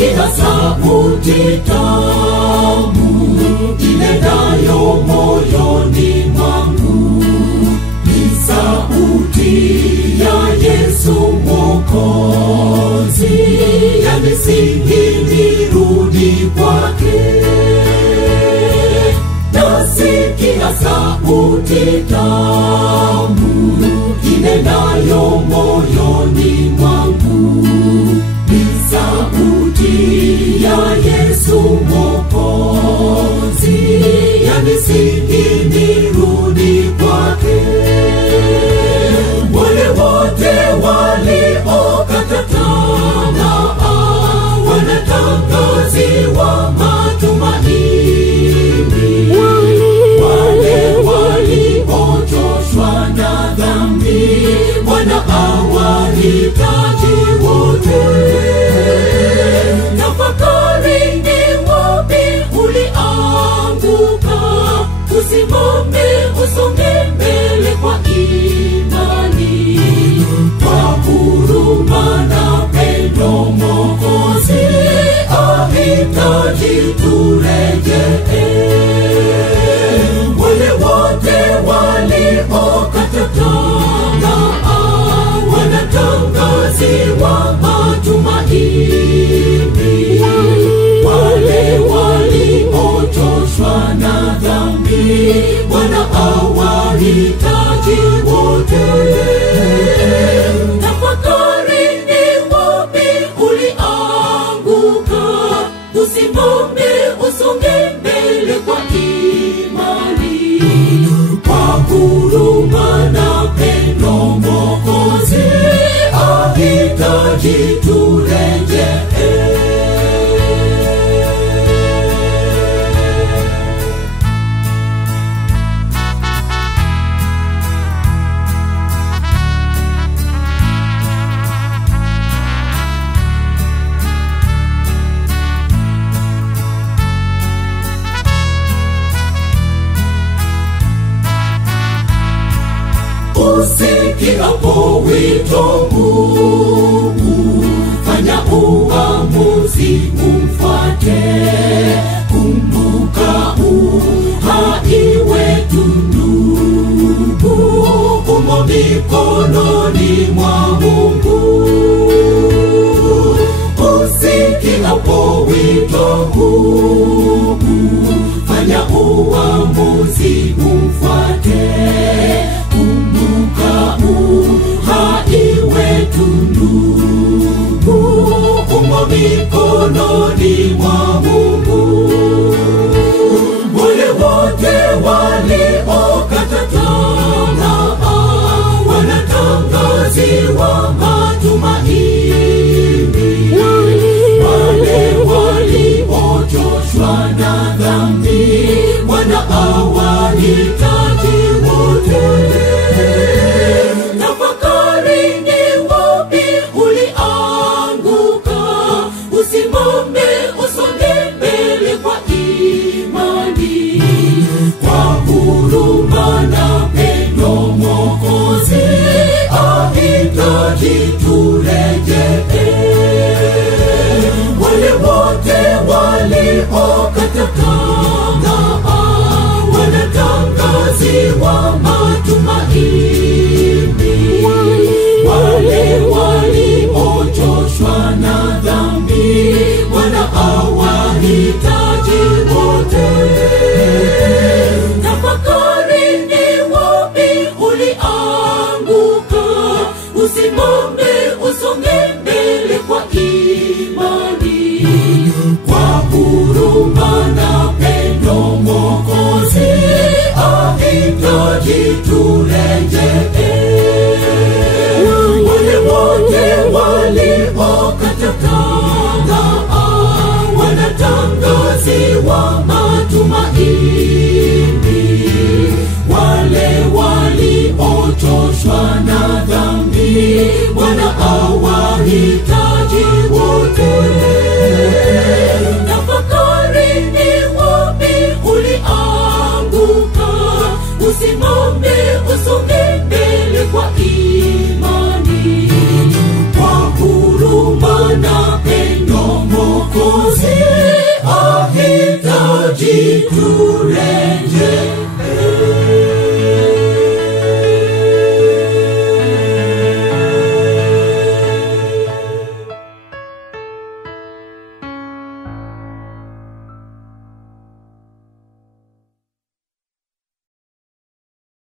Nasikia sauti tamu inenayo moyoni mwangu, ni sauti ya Yesu Mwokozi, yanisihi nirudi kwake. Nasikia sauti tamu inenayo moyoni mwangu, ni sauti ya Yesu Mwokozi, yanisihi nirudi kwake. Wale wote waliokata tamaa wanatangaziwa matumaini. Wale waliochoshwa na dhambi Bwana awahitaji wote. Tafakari ni wapi ulianguka, usimame usonge mbele kwa imani. Kwa huruma na pendo Mwokozi ahitaji turejee. Wale wote waliokata tamaa wanatangaziwa matumaini. Wale waliochoshwa na dhambi Bwana awahitaji wote. Tafakari ni wapi ulianguka, usimame usonge mbele kwa imani. Kwa huruma na pendo Mwokozi ahitaji turejee. Usikiapo wito huu, fanya uamuzi umfuate. Kumbuka uhai wetu ndugu, umo mikononi mwa Mungu. Usikiapo wito huu, fanya uamuzi umfuate. Kumbuka uhai wetu ndugu, umo mikononi mwa Mungu. Wale wote waliokata tamaa wanatangaziwa matumaini. Wale waliochoshwa na dhambi Bwana awahitaji wote. Tafakari ni wapi ulianguka, usimame usonge mbele kwa imani. Kwa huruma na pendo Mwokozi ahitaji turejee. Wale wote waliokata tamaa wanatangaziwa matumaini. Wale waliochoshwa na dhambi Bwana awahitaji wote. Tafakari ni wapi ulianguka, usimame usonge mbele kwa imani. Kwa huruma na pendo Mwokozi ahitaji turejee. Wale wote waliokata tamaa wanatangaziwa matumaini. Wale waliochoshwa na dhambi Bwana Mwokozi ahitaji tu